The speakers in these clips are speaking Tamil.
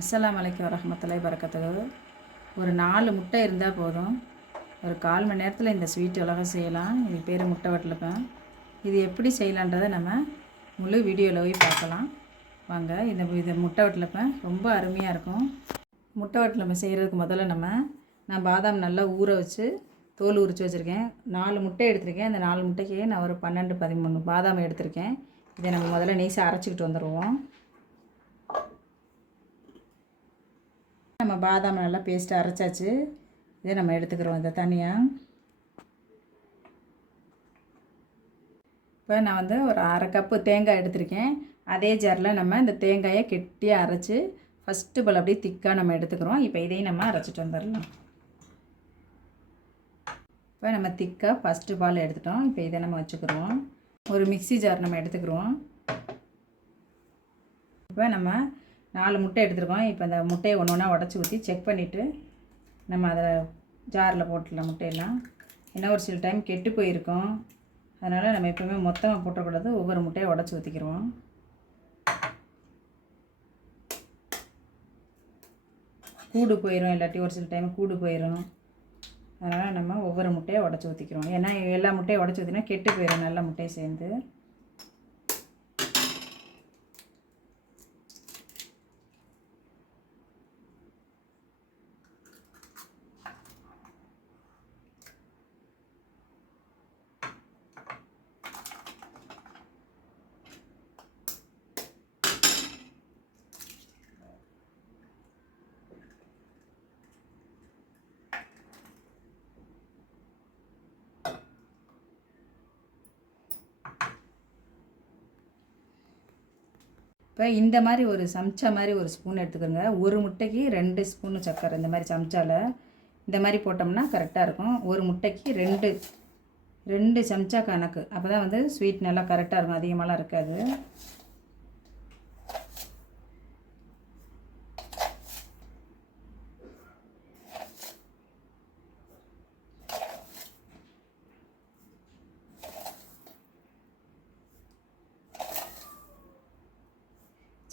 அஸ்ஸலாமு அலைக்கும் வரஹ்மத்துல்லாஹி வரகாத்துஹு. ஒரு 4 முட்டை இருந்தால் போதும். ஒரு 1/4 மணி நேரத்தில் இந்த ஸ்வீட் அழகாக செய்யலாம். இது பேர் முட்டை வட்டலப்பம். இது எப்படி செய்யலான்றதை நம்ம முழு வீடியோவில் போய் பார்க்கலாம் வாங்க. இது முட்டை வட்டலப்பம் ரொம்ப அருமையாக இருக்கும். முட்டை வட்டலப்பம் செய்கிறதுக்கு முதல்ல நான் பாதாம் நல்லா ஊற வச்சு தோல் உரித்து வச்சுருக்கேன். 4 முட்டை எடுத்திருக்கேன். அந்த 4 முட்டைக்கு நான் ஒரு 12-13 பாதாம் எடுத்திருக்கேன். இதை நம்ம முதல்ல நெய்ஸாக அரைச்சிக்கிட்டு வந்துடுவோம். நம்ம பாதாம் நல்லா பேஸ்ட்டு அரைச்சாச்சு. இதை நம்ம எடுத்துக்கிறோம் இதை தனியாக. இப்போ நான் ஒரு 1/2 கப்பு தேங்காய் எடுத்திருக்கேன். அதே ஜாரில் நம்ம இந்த தேங்காயை கெட்டியாக அரைச்சி ஃபஸ்ட்டு போல் அப்படியே திக்காக நம்ம எடுத்துக்கிறோம். இப்போ இதையும் நம்ம அரைச்சிட்டு வந்துடலாம். இப்போ நம்ம திக்காக ஃபஸ்ட்டு பால் எடுத்துட்டோம். இப்போ இதை நம்ம வச்சுக்கிறோம். ஒரு மிக்ஸி ஜார் நம்ம எடுத்துக்கிறோம். இப்போ நம்ம 4 முட்டை எடுத்துருக்கோம். இப்போ அந்த முட்டையை ஒன்று ஒன்றா உடச்சி ஊற்றி செக் பண்ணிவிட்டு நம்ம அதை ஜாரில் போட்டுடலாம் முட்டையெல்லாம். ஏன்னா ஒரு சில டைம் கெட்டு போயிருக்கோம். அதனால் நம்ம எப்போவுமே மொத்தமாக போட்டக்கூடாது. ஒவ்வொரு முட்டையை உடச்சி ஊற்றிக்கிறோம். கூடு போயிடும், இல்லாட்டி ஒரு சில டைம் கூடு போயிடும். அதனால் நம்ம ஒவ்வொரு முட்டையை உடச்சி ஊற்றிக்கிறோம். ஏன்னா எல்லா முட்டையை உடச்சி ஊற்றினா கெட்டு போயிடும் நல்ல முட்டையை சேர்ந்து. இப்போ இந்த மாதிரி ஒரு சம்ச்சா மாதிரி ஒரு ஸ்பூன் எடுத்துக்கோங்க. ஒரு முட்டைக்கு 2 ஸ்பூன் சர்க்கரை இந்த மாதிரி சம்ச்சாவில் இந்த மாதிரி போட்டோம்னா கரெக்டாக இருக்கும். ஒரு முட்டைக்கு 2 சம்ச்சா கணக்கு. அப்போ தான் ஸ்வீட் நல்லா கரெக்டாக இருக்கும், அதிகமாகலாம் இருக்காது.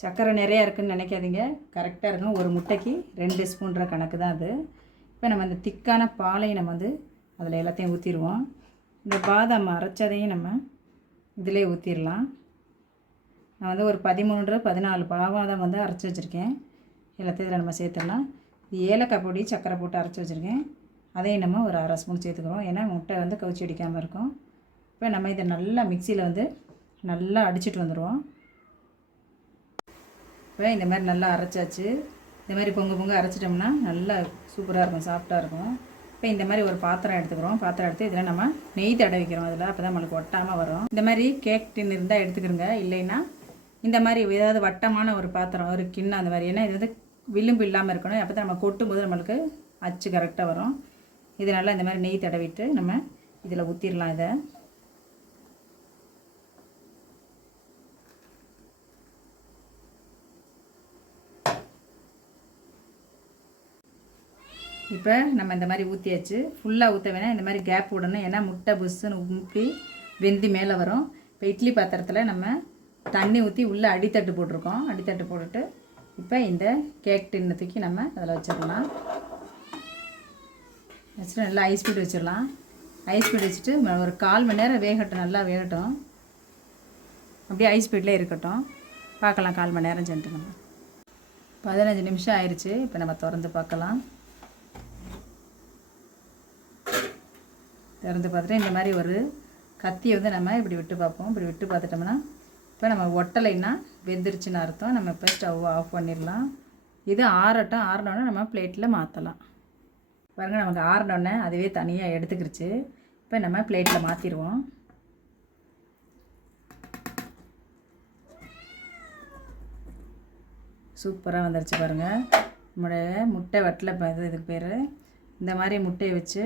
சர்க்கரை நிறையா இருக்குதுன்னு நினைக்காதீங்க, கரெக்டாக இருக்கும். ஒரு முட்டைக்கு 2 ஸ்பூன்ற கணக்கு தான் அது. இப்போ நம்ம அந்த திக்கான பாலையும் நம்ம அதில் எல்லாத்தையும் ஊற்றிடுவோம். இந்த பாதாம் அரைச்சதையும் நம்ம இதிலே ஊற்றிடலாம். நான் ஒரு 13-14 பாதாம் அரைச்சி வச்சுருக்கேன். எல்லாத்தையும் இதில் நம்ம சேர்த்துடலாம். இது ஏலக்காய் பொடி சர்க்கரை போட்டு அரைச்சி வச்சுருக்கேன். அதையும் நம்ம ஒரு 1/2 ஸ்பூன் சேர்த்துக்கிறோம். ஏன்னா முட்டை கவுச்சி அடிக்காமல் இருக்கும். இப்போ நம்ம இதை நல்லா மிக்சியில் நல்லா அடிச்சிட்டு வந்துடுவோம். இப்போ இந்த மாதிரி நல்லா அரைச்சாச்சு. இந்த மாதிரி பொங்க அரைச்சிட்டோம்னா நல்லா சூப்பராக இருக்கும், சாஃப்டாக இருக்கும். இப்போ இந்த மாதிரி ஒரு பாத்திரம் எடுத்துக்கிறோம். பாத்திரம் எடுத்து இதில் நம்ம நெய் தடவிக்கிறோம். அதில் அப்போ தான் நம்மளுக்கு ஒட்டாமல் வரும். இந்த மாதிரி கேக் டின் இருந்தால் எடுத்துக்கிறோங்க. இல்லைன்னா இந்த மாதிரி ஏதாவது வட்டமான ஒரு பாத்திரம், ஒரு கிண்ணம் அந்த மாதிரி. ஏன்னா இது விளிம்பு இல்லாமல் இருக்கணும். அப்போ தான் நம்ம கொட்டும்போது நம்மளுக்கு அச்சு கரெக்டாக வரும். இது நல்லா இந்த மாதிரி நெய் தடவிட்டு நம்ம இதில் ஊற்றிடலாம். இதை இப்போ நம்ம இந்த மாதிரி ஊற்றியாச்சு. ஃபுல்லாக ஊற்ற வேணாம், இந்த மாதிரி கேப் விடணும். ஏன்னா முட்டை புஷ்ஷுன்னு உப்பி வெந்தி மேலே வரும். இப்போ இட்லி பாத்திரத்தில் நம்ம தண்ணி ஊற்றி உள்ளே அடித்தட்டு போட்டிருக்கோம். அடித்தட்டு போட்டுட்டு இப்போ இந்த கேக் டின்னை தூக்கி நம்ம அதில் வச்சிடலாம். வச்சுட்டு நல்லா ஐஸ் பீட் வச்சிடலாம். ஐஸ் பீட் வச்சுட்டு ஒரு 1/4 மணி நேரம் வேகட்டும், நல்லா வேகட்டும். அப்படியே ஐஸ் பீட்லேயே இருக்கட்டும். பார்க்கலாம் 1/4 மணி நேரம் சென்று. நம்ம 15 நிமிஷம் ஆயிடுச்சு. இப்போ நம்ம திறந்து பார்க்கலாம். திறந்து பார்த்துட்டு இந்த மாதிரி ஒரு கத்தியை நம்ம இப்படி விட்டு பார்ப்போம். இப்படி விட்டு பார்த்துட்டோம்னா இப்போ நம்ம ஒட்டலைன்னா வெந்துருச்சுன்னு அர்த்தம். நம்ம இப்போ ஸ்டவ் ஆஃப் பண்ணிடலாம். இது ஆறட்டும். ஆறினோடனே நம்ம பிளேட்டில் மாற்றலாம். பாருங்கள், நமக்கு ஆறினோடனே அதுவே தனியாக எடுத்துக்கிடுச்சு. இப்போ நம்ம பிளேட்டில் மாற்றிடுவோம். சூப்பராக வந்துருச்சு பாருங்கள். நம்முடைய முட்டை வட்டலப்பம் இதுக்கு பேர். இந்த மாதிரி முட்டையை வச்சு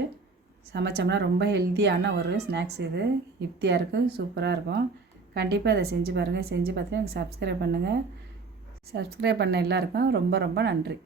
சமைச்சோம்னா ரொம்ப ஹெல்த்தியான ஒரு ஸ்நாக்ஸ். இது யுக்தியாக இருக்குது, சூப்பராக இருக்கும். கண்டிப்பாக அதை செஞ்சு பாருங்கள். செஞ்சு பார்த்துட்டு எனக்கு சப்ஸ்கிரைப் பண்ணுங்கள். சப்ஸ்கிரைப் பண்ண எல்லாருக்கும் ரொம்ப ரொம்ப நன்றி.